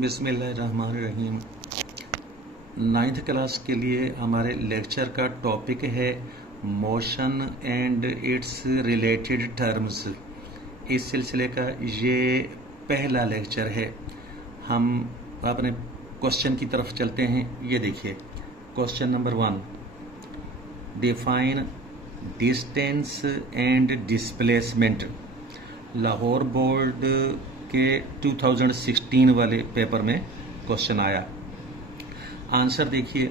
बिस्मिल्लाहिर्रहमानिर्रहीम। Ninth class के लिए हमारे लेक्चर का टॉपिक है motion and it's related terms. इस सिलसिले का ये पहला लेक्चर है। हम अपने क्वेश्चन की तरफ चलते हैं। ये देखिए question number 1, define distance and displacement. Lahore board के 2016 वाले पेपर में क्वेश्चन आया। आंसर देखिए,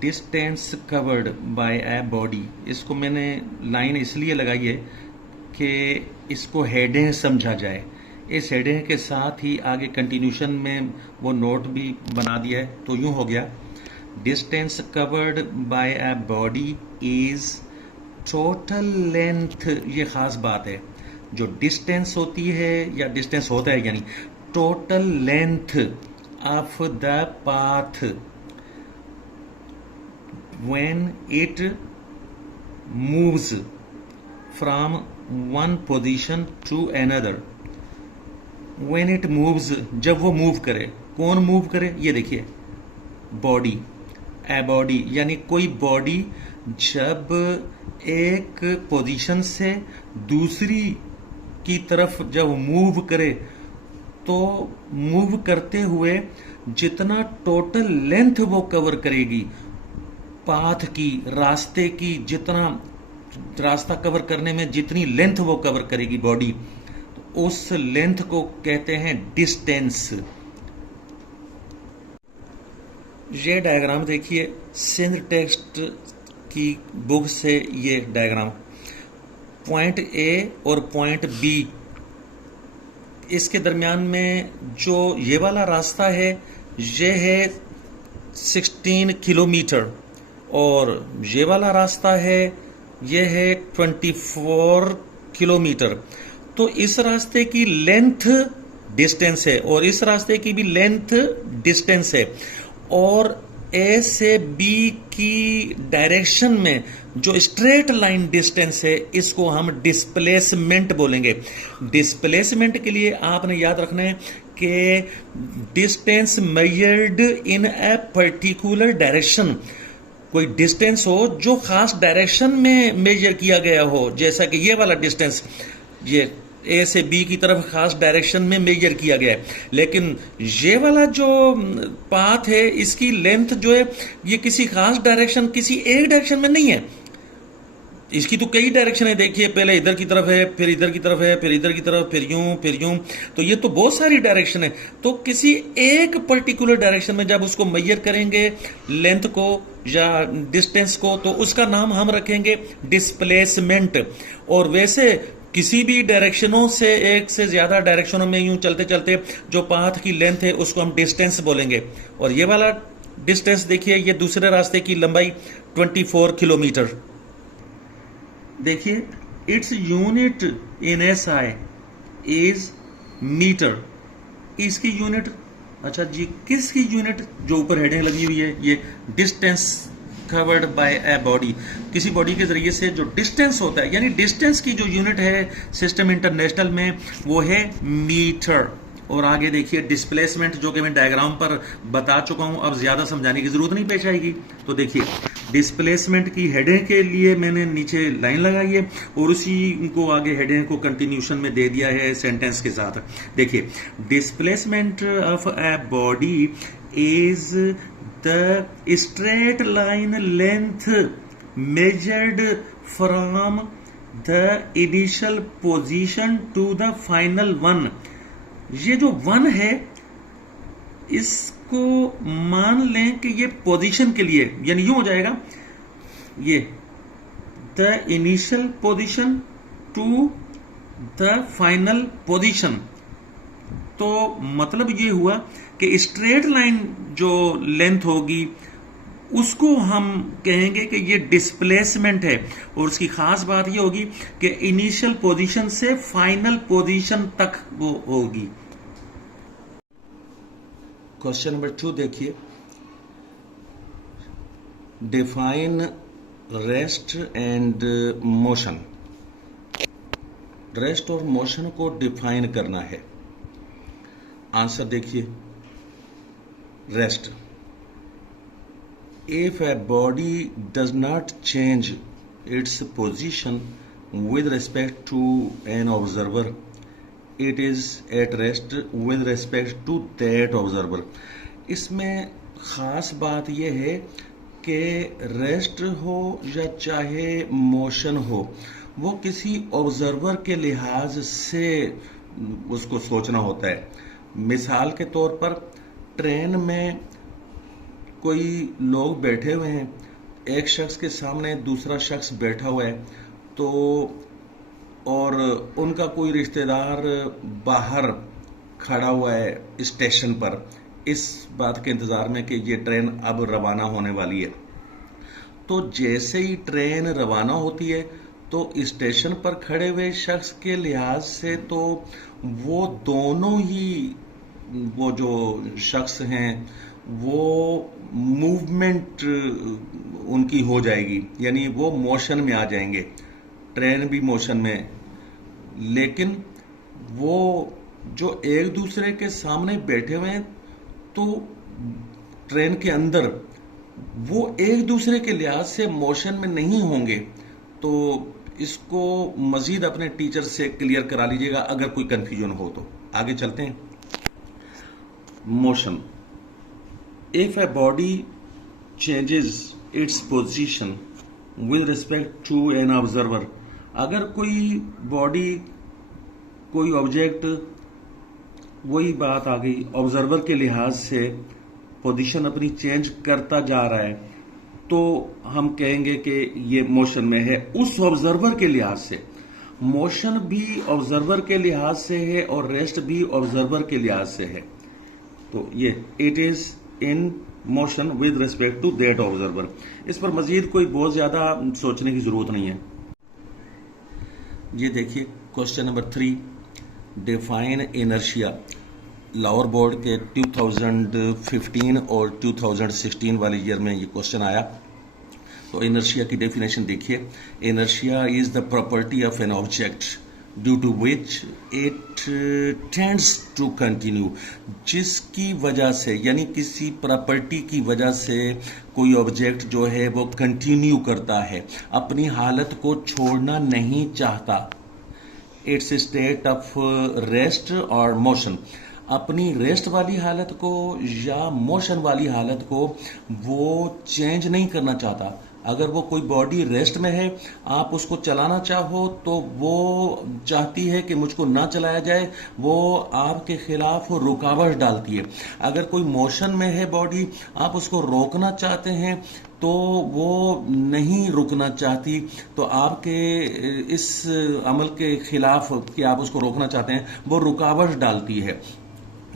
distance covered by a body. इसको मैंने लाइन इसलिए लगाई है कि इसको हेडिंग समझा जाए। इस हेडिंग के साथ ही आगे कंटिन्यूशन में वो नोट भी बना दिया है। तो यूं हो गया, distance covered by a body is total length. ये खास बात है, जो डिस्टेंस होती है या डिस्टेंस होता है यानी total length of the path when it moves from one position to another. When it moves, जब वो मूव करे। कौन मूव करे? ये देखिए, बॉडी, ए बॉडी यानी कोई बॉडी जब एक पोजीशन से दूसरी की तरफ जब मूव करे, तो मूव करते हुए जितना टोटल लेंथ वो कवर करेगी पाथ की, रास्ते की, जितना रास्ता कवर करने में जितनी लेंथ वो कवर करेगी बॉडी, तो उस लेंथ को कहते हैं डिस्टेंस। ये डायग्राम देखिए, सिंध टेक्स्ट की बुक से ये डायग्राम, पॉइंट ए और पॉइंट बी, इसके दरमियान में जो ये वाला रास्ता है ये है 16 किलोमीटर और ये वाला रास्ता है ये है 24 किलोमीटर। तो इस रास्ते की लेंथ डिस्टेंस है और इस रास्ते की भी लेंथ डिस्टेंस है। और ए से बी की डायरेक्शन में जो स्ट्रेट लाइन डिस्टेंस है, इसको हम डिस्प्लेसमेंट बोलेंगे। डिस्प्लेसमेंट के लिए आपने याद रखना है कि distance measured in a particular direction. कोई डिस्टेंस हो जो खास डायरेक्शन में मेजर किया गया हो, जैसा कि ये वाला डिस्टेंस ये ए से बी की तरफ खास डायरेक्शन में मेजर किया गया है। लेकिन ये वाला जो पाथ है, इसकी लेंथ जो है ये किसी खास डायरेक्शन, किसी एक डायरेक्शन में नहीं है। इसकी तो कई डायरेक्शन है। देखिए, पहले इधर की तरफ है, फिर इधर की तरफ है, फिर इधर की तरफ, फिर यूं, फिर यूं। तो ये तो बहुत सारी डायरेक्शन है। तो किसी एक पर्टिकुलर डायरेक्शन में जब उसको मेजर करेंगे लेंथ को या डिस्टेंस को, तो उसका नाम हम रखेंगे डिस्प्लेसमेंट। और वैसे किसी भी डायरेक्शनों से, एक से ज्यादा डायरेक्शनों में यूं चलते चलते जो पाथ की लेंथ है उसको हम डिस्टेंस बोलेंगे। और ये वाला डिस्टेंस देखिए, ये दूसरे रास्ते की लंबाई 24 किलोमीटर। देखिए, it's unit in SI is metre. इसकी यूनिट, अच्छा जी, किसकी यूनिट? जो ऊपर हेडिंग लगी हुई है, ये distance covered by a body. किसी बॉडी के जरिए से जो डिस्टेंस होता है, यानी डिस्टेंस की जो यूनिट है सिस्टम इंटरनेशनल में, वो है मीटर। और आगे देखिए डिस्प्लेसमेंट, जो कि मैं डायग्राम पर बता चुका हूं, अब ज्यादा समझाने की जरूरत नहीं पेश आएगी। तो देखिए, डिस्प्लेसमेंट की हेडिंग के लिए मैंने नीचे लाइन लगाई है और उसी को आगे हेडिंग को कंटिन्यूशन में दे दिया है सेंटेंस के साथ। देखिए, displacement of a body is the straight line length measured from the initial position to the final one। ये जो वन है, इसको मान लें कि ये पोजीशन के लिए, यानी यूं हो जाएगा, ये the initial position to the final position. तो मतलब ये हुआ कि स्ट्रेट लाइन जो लेंथ होगी उसको हम कहेंगे कि ये डिस्प्लेसमेंट है। और उसकी खास बात ये होगी कि इनिशियल पोजीशन से फाइनल पोजीशन तक वो होगी। क्वेश्चन नंबर 2 देखिए, define rest and motion. Rest और मोशन को डिफाइन करना है। आंसर देखिए, rest. If a body does not change its position with respect to an observer, it is at rest with respect to that observer. इसमें ख़ास बात यह है कि रेस्ट हो या चाहे मोशन हो, वो किसी ऑब्जर्वर के लिहाज से उसको सोचना होता है। मिसाल के तौर पर ट्रेन में कोई लोग बैठे हुए हैं, एक शख्स के सामने दूसरा शख्स बैठा हुआ है, तो और उनका कोई रिश्तेदार बाहर खड़ा हुआ है स्टेशन पर इस बात के इंतज़ार में कि ये ट्रेन अब रवाना होने वाली है। तो जैसे ही ट्रेन रवाना होती है तो स्टेशन पर खड़े हुए शख्स के लिहाज से तो वो दोनों ही, वो जो शख्स हैं वो मूवमेंट उनकी हो जाएगी, यानी वो मोशन में आ जाएंगे, ट्रेन भी मोशन में। लेकिन वो जो एक दूसरे के सामने बैठे हुए हैं तो ट्रेन के अंदर वो एक दूसरे के लिहाज से मोशन में नहीं होंगे। तो इसको मजीद अपने टीचर से क्लियर करा लीजिएगा अगर कोई कंफ्यूजन हो तो। आगे चलते हैं। Motion. If a body changes its position with respect to an observer, अगर कोई बॉडी, कोई ऑब्जेक्ट, वही बात आ गई, ऑब्जर्वर के लिहाज से पोजीशन अपनी चेंज करता जा रहा है, तो हम कहेंगे कि ये मोशन में है उस ऑब्जर्वर के लिहाज से। मोशन भी ऑब्जर्वर के लिहाज से है और रेस्ट भी ऑब्जर्वर के लिहाज से है। तो ये it is in motion with respect to that observer. इस पर मजीद कोई बहुत ज्यादा सोचने की जरूरत नहीं है। ये देखिए question number 3, define inertia. Lahore board के 2015 और 2016 वाले ईयर में ये क्वेश्चन आया। तो इनर्शिया की डेफिनेशन देखिए। Inertia is the property of an object due to which it tends to continue, जिसकी वजह से, यानी किसी प्रॉपर्टी की वजह से कोई ऑब्जेक्ट जो है वो कंटिन्यू करता है, अपनी हालत को छोड़ना नहीं चाहता। इट्स स्टेट ऑफ रेस्ट और मोशन, अपनी रेस्ट वाली हालत को या मोशन वाली हालत को वो चेंज नहीं करना चाहता। अगर वो कोई बॉडी रेस्ट में है, आप उसको चलाना चाहो तो वो चाहती है कि मुझको ना चलाया जाए, वो आपके खिलाफ रुकावट डालती है। अगर कोई मोशन में है बॉडी, आप उसको रोकना चाहते हैं तो वो नहीं रुकना चाहती, तो आपके इस अमल के खिलाफ कि आप उसको रोकना चाहते हैं, वो रुकावट डालती है।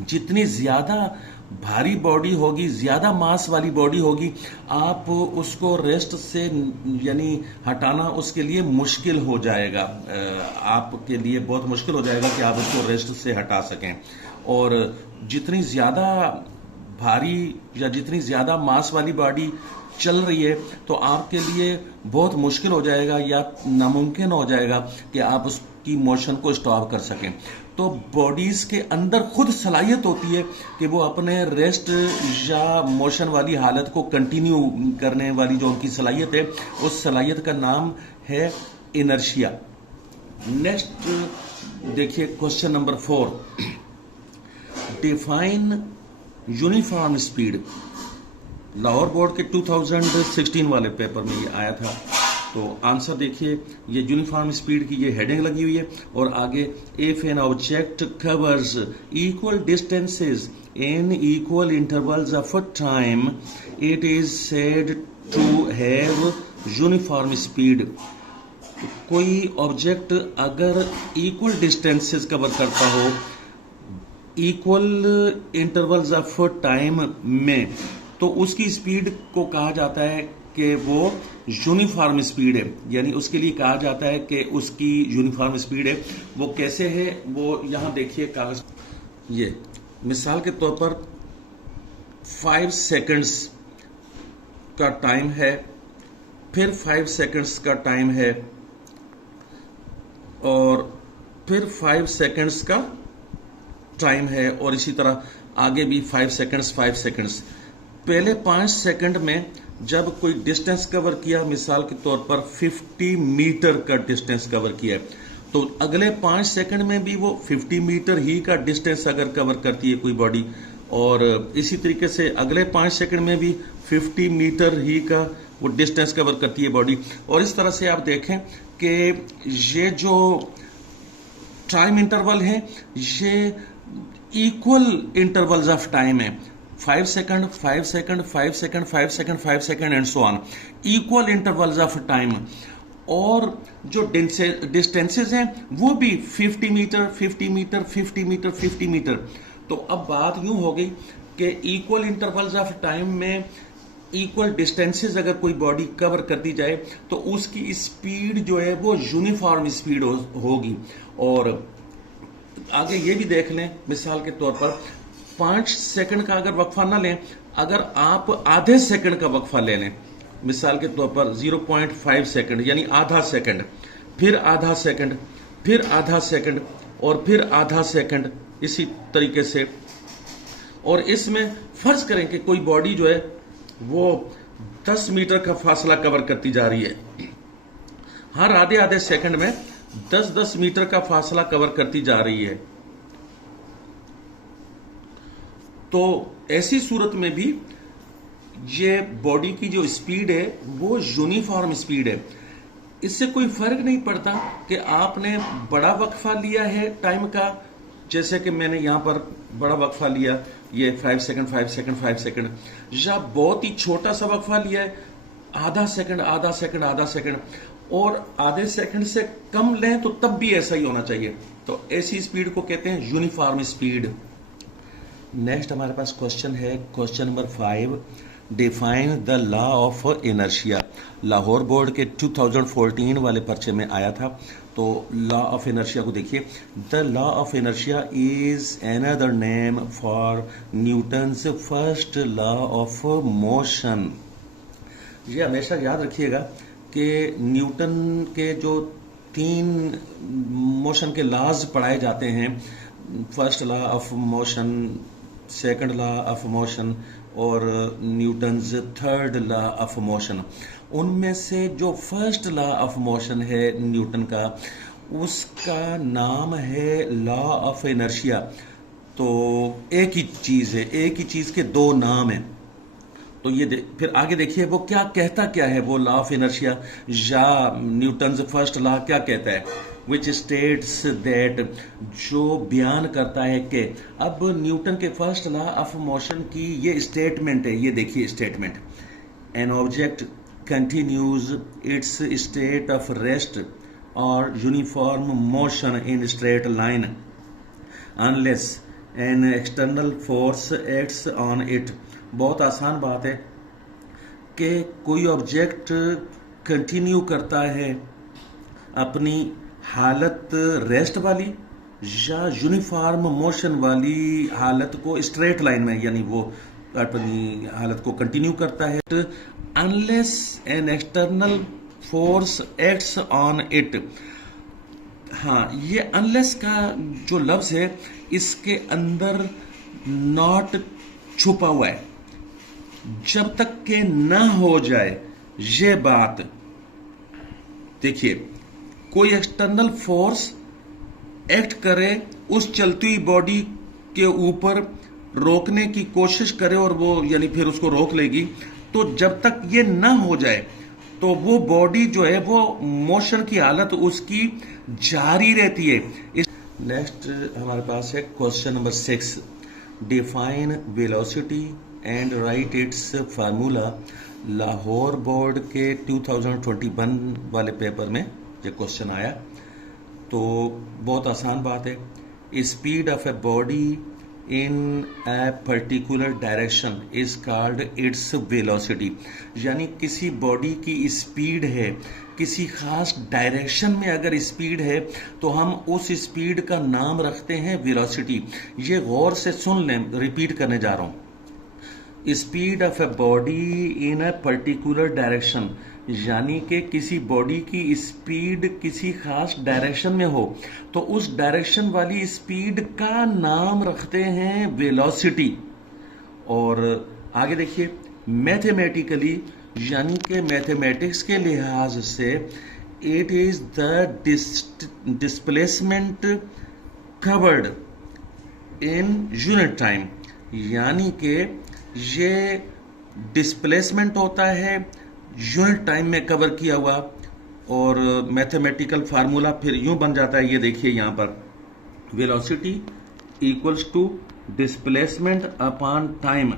जितनी ज्यादा भारी बॉडी होगी, ज्यादा मास वाली बॉडी होगी, आप उसको रेस्ट से यानी हटाना उसके लिए मुश्किल हो जाएगा, आपके लिए बहुत मुश्किल हो जाएगा कि आप उसको रेस्ट से हटा सकें। और जितनी ज्यादा भारी या जितनी ज्यादा मास वाली बॉडी चल रही है तो आपके लिए बहुत मुश्किल हो जाएगा या नामुमकिन हो जाएगा कि आप उसकी मोशन को स्टॉप कर सकें। तो बॉडीज के अंदर खुद सलाहियत होती है कि वो अपने रेस्ट या मोशन वाली हालत को कंटिन्यू करने वाली जो उनकी सलाहियत है, उस सलाहियत का नाम है इनर्शिया। नेक्स्ट देखिए question number 4, define uniform speed. Lahore board के 2016 वाले पेपर में ये आया था। तो आंसर देखिए, ये यूनिफॉर्म स्पीड की ये हेडिंग लगी हुई है और आगे if an object covers equal distances in equal intervals of time it is said to have uniform speed. कोई ऑब्जेक्ट अगर इक्वल डिस्टेंसेस कवर करता हो इक्वल इंटरवल्स ऑफ टाइम में, तो उसकी स्पीड को कहा जाता है कि वो यूनिफॉर्म स्पीड है, यानी उसके लिए कहा जाता है कि उसकी यूनिफॉर्म स्पीड है। वो कैसे है, वो यहां देखिए कागज। ये मिसाल के तौर पर 5 सेकंड्स का टाइम है, फिर 5 सेकंड्स का टाइम है और फिर 5 सेकंड्स का टाइम है और इसी तरह आगे भी 5 सेकंड्स 5 सेकंड्स। पहले 5 सेकंड में जब कोई डिस्टेंस कवर किया, मिसाल के तौर पर 50 मीटर का डिस्टेंस कवर किया, तो अगले 5 सेकंड में भी वो 50 मीटर ही का डिस्टेंस अगर कवर करती है कोई बॉडी, और इसी तरीके से अगले 5 सेकंड में भी 50 मीटर ही का वो डिस्टेंस कवर करती है बॉडी। और इस तरह से आप देखें कि ये जो टाइम इंटरवल है ये इक्वल इंटरवल्स ऑफ टाइम है। 5 second 5 second 5 second 5 second 5 second and so on, equal intervals of time. और जो डिस्टेंसेस हैं वो भी 50 मीटर 50 मीटर 50 मीटर 50 मीटर। तो अब बात यूं हो गई कि इक्वल इंटरवल्स ऑफ टाइम में इक्वल डिस्टेंसेस अगर कोई बॉडी कवर कर दी जाए तो उसकी स्पीड जो है वो यूनिफॉर्म स्पीड होगी। और आगे ये भी देख लें, मिसाल के तौर पर 5 सेकंड का अगर वक्फा ना लें, अगर आप आधे सेकंड का वक्फा ले लें, मिसाल के तौर पर 0.5 सेकंड यानी आधा सेकंड, फिर आधा सेकंड, फिर आधा सेकंड और फिर आधा सेकंड, इसी तरीके से। और इसमें फर्ज करें कि कोई बॉडी जो है वो 10 मीटर का फासला कवर करती जा रही है, हर आधे आधे सेकंड में 10-10 मीटर का फासला कवर करती जा रही है। तो ऐसी सूरत में भी ये बॉडी की जो स्पीड है वो यूनिफॉर्म स्पीड है। इससे कोई फर्क नहीं पड़ता कि आपने बड़ा वक्फा लिया है टाइम का, जैसे कि मैंने यहां पर बड़ा वक्फा लिया ये 5 सेकंड 5 सेकंड 5 सेकंड, या बहुत ही छोटा सा वक्फा लिया है आधा सेकंड आधा सेकंड आधा सेकंड, और आधे सेकंड से कम लें तो तब भी ऐसा ही होना चाहिए। तो ऐसी स्पीड को कहते हैं यूनिफॉर्म स्पीड। नेक्स्ट हमारे पास क्वेश्चन है, question number 5, define the law of inertia. Lahore board के 2014 वाले पर्चे में आया था। तो लॉ ऑफ इनर्शिया को देखिए, the law of inertia is another name for Newton's first law of motion. ये हमेशा याद रखिएगा कि न्यूटन के जो 3 मोशन के लॉज पढ़ाए जाते हैं, first law of motion, second law of motion और Newton's third law of motion, उनमें से जो फर्स्ट लॉ ऑफ मोशन है न्यूटन का, उसका नाम है लॉ ऑफ इनर्शिया। तो एक ही चीज है, एक ही चीज के 2 नाम हैं। तो ये फिर आगे देखिए वो क्या कहता, क्या है वो लॉ ऑफ इनर्शिया, या न्यूटन्स फर्स्ट लॉ क्या कहता है, विच स्टेट्स दैट, जो बयान करता है कि, अब न्यूटन के फर्स्ट लॉ ऑफ मोशन की ये स्टेटमेंट है, ये देखिए statement, an object continues its state of rest और uniform motion in straight line unless an external force acts on it. बहुत आसान बात है कि कोई ऑब्जेक्ट कंटिन्यू करता है अपनी हालत रेस्ट वाली या यूनिफॉर्म मोशन वाली हालत को स्ट्रेट लाइन में, यानी वो अपनी हालत को कंटिन्यू करता है, unless an external force acts on it. हाँ, ये अनलेस का जो लफ्ज है इसके अंदर नॉट छुपा हुआ है, जब तक के ना हो जाए ये बात। देखिए, कोई एक्सटर्नल फोर्स एक्ट करे, उस चलती हुई बॉडी के ऊपर रोकने की कोशिश करे और वो यानी फिर उसको रोक लेगी, तो जब तक ये ना हो जाए तो वो बॉडी जो है वो मोशन की हालत उसकी जारी रहती है। नेक्स्ट हमारे पास है question number 6, define velocity and right it's formula. Lahore board के 2021 वाले पेपर में ये क्वेश्चन आया। तो बहुत आसान बात है, speed of a body in a particular direction is called its velocity. यानी किसी बॉडी की स्पीड है, किसी खास डायरेक्शन में अगर स्पीड है तो हम उस स्पीड का नाम रखते हैं वेलोसिटी। ये गौर से सुन लें, रिपीट करने जा रहा हूं। Speed of a body in a particular direction, यानी कि किसी बॉडी की स्पीड किसी खास डायरेक्शन में हो तो उस डायरेक्शन वाली स्पीड का नाम रखते हैं वेलोसिटी। और आगे देखिए, मैथमेटिकली यानी कि मैथमेटिक्स के लिहाज से it is the displacement covered in unit time, यानी कि ये डिस्प्लेसमेंट होता है यूनिट टाइम में कवर किया हुआ। और मैथमेटिकल फार्मूला फिर यूं बन जाता है, ये देखिए यहां पर, velocity equals to displacement upon time.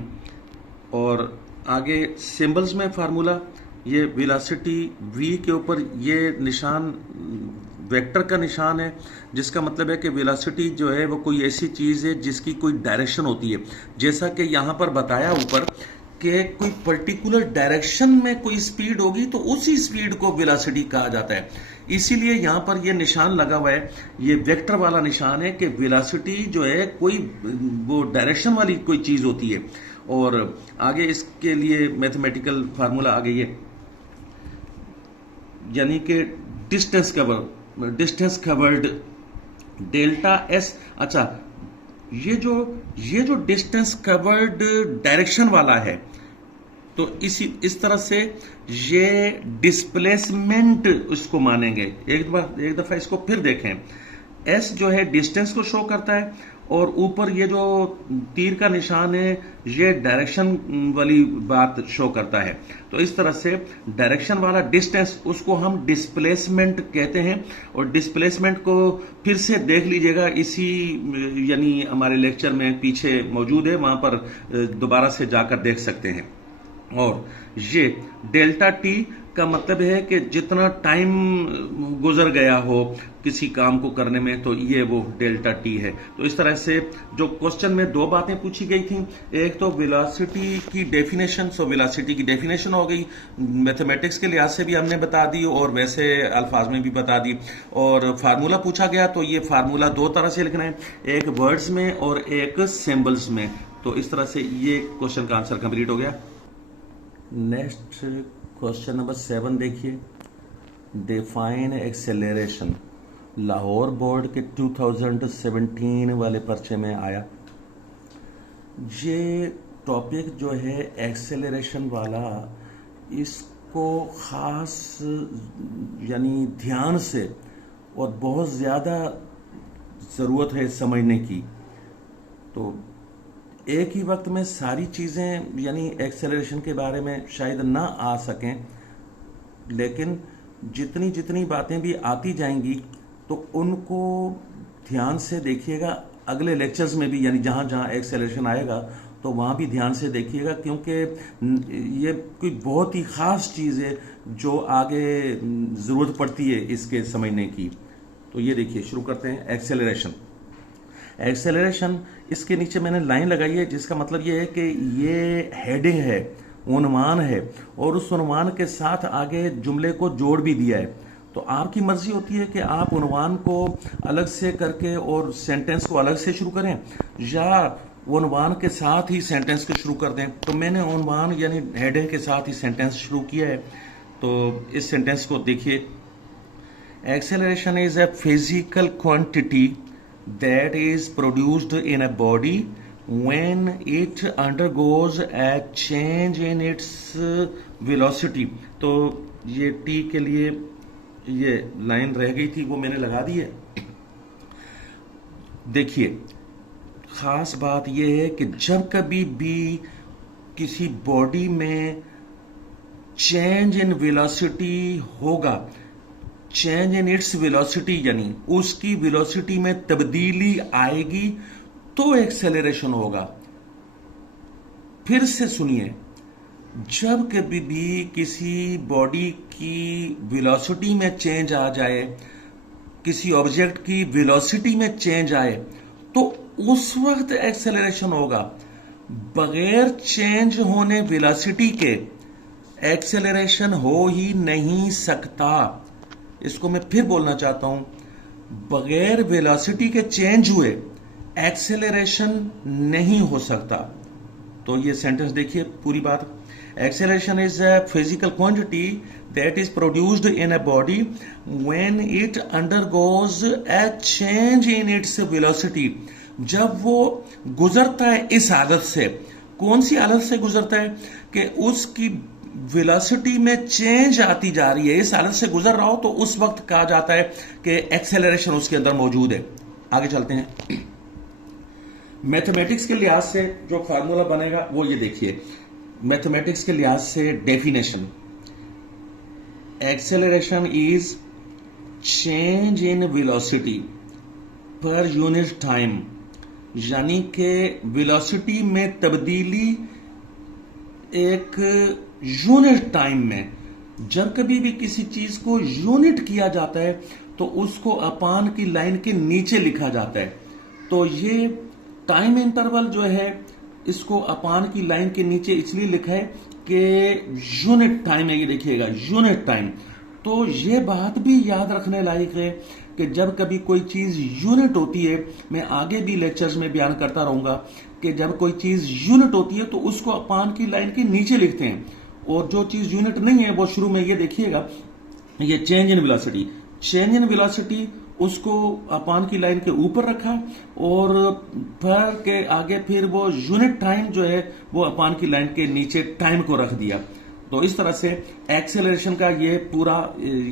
और आगे सिंबल्स में फार्मूला, ये वेलोसिटी v के ऊपर ये निशान वेक्टर का निशान है, जिसका मतलब है कि वेलोसिटी जो है वो कोई ऐसी चीज है जिसकी कोई डायरेक्शन होती है। जैसा कि यहां पर बताया ऊपर कि कोई पर्टिकुलर डायरेक्शन में कोई स्पीड होगी तो उसी स्पीड को वेलोसिटी कहा जाता है। इसीलिए यहां पर ये निशान लगा हुआ है, ये वेक्टर वाला निशान है कि वेलोसिटी जो है कोई वो डायरेक्शन वाली कोई चीज होती है। और आगे इसके लिए मैथमेटिकल फार्मूला आगे ये, यानी कि डिस्टेंस कवर्ड डेल्टा एस। अच्छा, ये जो डिस्टेंस कवर्ड डायरेक्शन वाला है, तो इस तरह से ये डिस्प्लेसमेंट उसको मानेंगे। एक दफा इसको फिर देखें, एस जो है डिस्टेंस को शो करता है और ऊपर ये जो तीर का निशान है ये डायरेक्शन वाली बात शो करता है। तो इस तरह से डायरेक्शन वाला डिस्टेंस उसको हम डिस्प्लेसमेंट कहते हैं। और डिस्प्लेसमेंट को फिर से देख लीजिएगा, इसी यानी हमारे लेक्चर में पीछे मौजूद है, वहां पर दोबारा से जाकर देख सकते हैं। और ये डेल्टा टी का मतलब है कि जितना टाइम गुजर गया हो किसी काम को करने में, तो ये वो डेल्टा टी है। तो इस तरह से जो क्वेश्चन में दो बातें पूछी गई थी, एक तो वेलोसिटी की डेफिनेशन, सो वेलोसिटी की डेफिनेशन हो गई, मैथमेटिक्स के लिहाज से भी हमने बता दी और वैसे अल्फाज में भी बता दी। और फार्मूला पूछा गया तो ये फार्मूला दो तरह से लिखना है, एक वर्ड्स में और एक सिंबल्स में। तो इस तरह से ये क्वेश्चन का आंसर कंप्लीट हो गया। नेक्स्ट क्वेश्चन नंबर 7 देखिए, डिफाइन एक्सेलरेशन। लाहौर बोर्ड के 2017 वाले पर्चे में आया। ये टॉपिक जो है एक्सेलरेशन वाला, इसको खास यानी ध्यान से और बहुत ज़्यादा ज़रूरत है समझने की। तो एक ही वक्त में सारी चीज़ें यानी एक्सेलरेशन के बारे में शायद ना आ सकें, लेकिन जितनी जितनी बातें भी आती जाएंगी तो उनको ध्यान से देखिएगा अगले लेक्चर्स में भी, यानी जहाँ जहाँ एक्सेलरेशन आएगा तो वहाँ भी ध्यान से देखिएगा, क्योंकि ये कोई बहुत ही ख़ास चीज़ है जो आगे ज़रूरत पड़ती है इसके समझने की। तो ये देखिए, शुरू करते हैं। एक्सेलरेशन, इसके नीचे मैंने लाइन लगाई है जिसका मतलब ये है कि ये हेडिंग है, उन्वान है, और उस उन्वान के साथ आगे जुमले को जोड़ भी दिया है। तो आपकी मर्जी होती है कि आप उन्वान को अलग से करके और सेंटेंस को अलग से शुरू करें या उन्वान के साथ ही सेंटेंस को शुरू कर दें। तो मैंने उन्वान यानी हेडिंग के साथ ही सेंटेंस शुरू किया है। तो इस सेंटेंस को देखिए, acceleration is a physical quantity that is produced in a body when it undergoes a change in its velocity। तो ये t के लिए ये लाइन रह गई थी, वो मैंने लगा दी है। देखिए, खास बात ये है कि जब कभी भी किसी बॉडी में चेंज इन वेलोसिटी होगा, चेंज इन इट्स वेलोसिटी यानी उसकी वेलोसिटी में तब्दीली आएगी तो एक्सेलरेशन होगा। फिर से सुनिए, जब कभी भी किसी बॉडी की वेलोसिटी में चेंज आ जाए, किसी ऑब्जेक्ट की वेलोसिटी में चेंज आए, तो उस वक्त एक्सेलरेशन होगा। बगैर चेंज होने वेलोसिटी के एक्सेलरेशन हो ही नहीं सकता। इसको मैं फिर बोलना चाहता हूं, बगैर वेलोसिटी के चेंज हुए एक्सेलरेशन नहीं हो सकता। तो ये सेंटेंस देखिए पूरी बात। Acceleration is a physical quantity that is produced in a body when it undergoes a change in its velocity. जब वो गुजरता है इस हालत से, कौन सी हालत से गुजरता है कि उसकी वेलोसिटी में चेंज आती जा रही है, इस हालत से गुजर रहा हो, तो उस वक्त कहा जाता है कि एक्सेलरेशन उसके अंदर मौजूद है। आगे चलते हैं। मैथमेटिक्स के लिहाज से जो फार्मूला बनेगा वो ये देखिए। मैथमेटिक्स के लिहाज से definition, acceleration is change in velocity per unit time, यानी कि वेलोसिटी में तब्दीली एक यूनिट टाइम में। जब कभी भी किसी चीज को यूनिट किया जाता है तो उसको अपान की लाइन के नीचे लिखा जाता है। तो ये टाइम इंटरवल जो है इसको अपान की लाइन के नीचे इसलिए लिखा है कि यूनिट टाइम है, ये देखिएगा यूनिट टाइम। तो ये बात भी याद रखने लायक है कि जब कभी कोई चीज यूनिट होती है, मैं आगे भी लेक्चर्स में बयान करता रहूंगा कि जब कोई चीज यूनिट होती है तो उसको अपान की लाइन के नीचे लिखते हैं, और जो चीज यूनिट नहीं है वो शुरू में ये देखिएगा, ये change in velocity. Change in velocity उसको अपान की लाइन के ऊपर रखा, और फिर के आगे फिर वो यूनिट टाइम जो है वो अपान की लाइन के नीचे टाइम को रख दिया। तो इस तरह से एक्सेलरेशन का ये पूरा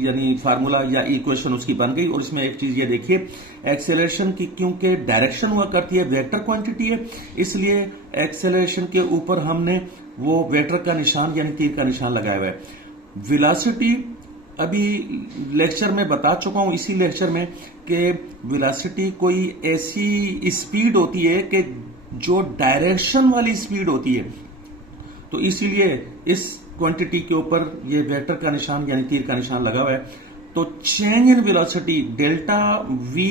यानी फार्मूला या इक्वेशन उसकी बन गई। और इसमें एक चीज ये देखिए, एक्सेलरेशन की क्योंकि डायरेक्शन हुआ करती है, वेक्टर क्वांटिटी है, इसलिए एक्सेलरेशन के ऊपर हमने वो वेक्टर का निशान यानी तीर का निशान लगाया हुआ है। वेलोसिटी अभी लेक्चर में बता चुका हूं, इसी लेक्चर में, कि वेलोसिटी कोई ऐसी स्पीड होती है कि जो डायरेक्शन वाली स्पीड होती है। तो इसीलिए इस क्वांटिटी के ऊपर ये वेक्टर का निशान यानी तीर का निशान लगा हुआ है। तो change in velocity delta V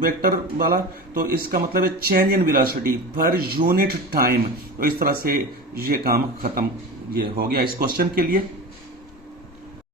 vector वाला, तो इसका मतलब है change in velocity per unit time. तो इस तरह से ये काम खत्म ये हो गया इस क्वेश्चन के लिए।